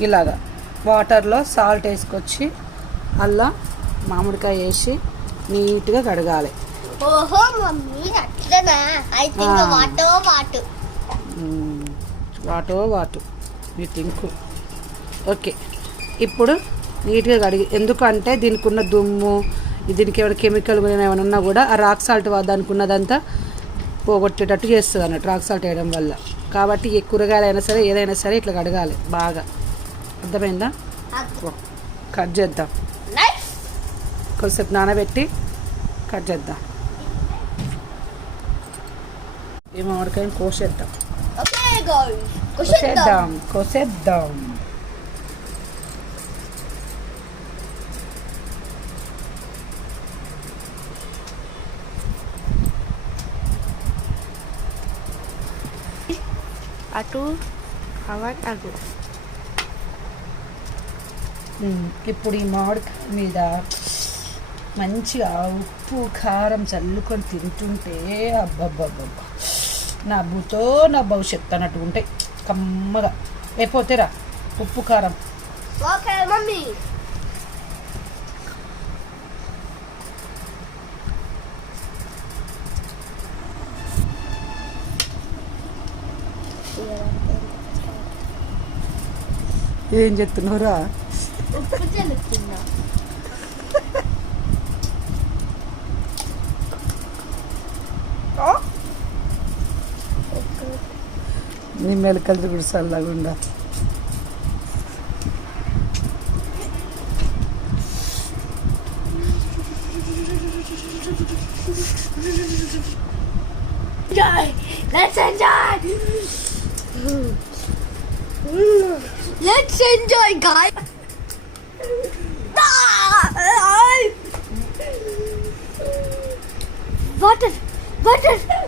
ఇలాగా వాటర్లో సాల్ట్ వేసుకొచ్చి అల్లా మామిడికాయ వేసి నీట్గా కడగాలి. ఓహో మమ్మీ అట్లనా? అయితే ఇంకా ఆ. వాటో వాటు. వాటో వాటు. మీ థింకు ఓకే ఇప్పుడు నీట్గా కడిగి ఎందుకంటే దీనికి ఉన్న దుమ్ము దీనికి ఏమైనా కెమికల్ ఏమైనా ఉన్నా కూడా ఆ రాక్ సాల్ట్ దానికి ఉన్నదంతా పోగొట్టేటట్టు చేస్తుంది అన్నట్టు రాక్ సాల్ట్ వేయడం వల్ల. కాబట్టి ఏ కూరగాయలు అయినా సరే ఏదైనా సరే ఇట్లా కడగాలి బాగా. అర్థమైందా? కట్ చేద్దాం. కొద్దిసేపు నానబెట్టి కట్ చేద్దాం. ఈ మామిడికాయని కోసేద్దాం. కోసేద్దాం. కోసేద్దాం అటు అటు. ఉమ్, ఇప్పుడు ఈ మామిడికాయ మీద మంచిగా ఉప్పు కారం చల్లుకొని తింటుంటే అబ్బబ్బబ్బబ్బా. నా బుతో నా భవిష్యత్తు అన్నట్టు ఉంటాయి. కమ్మగా. అయిపోతేరా ఉప్పు కారం. Okay mummy. ఏం చెప్తున్నారా Öpecelik bundan. ನಿಮ್ಮ ಮೇಲೆ ಕಲ್ದು ಬಿಡಿಸಲ್ಲ ಗುಂಡ Let's enjoy! Let's enjoy, guys! Water, water.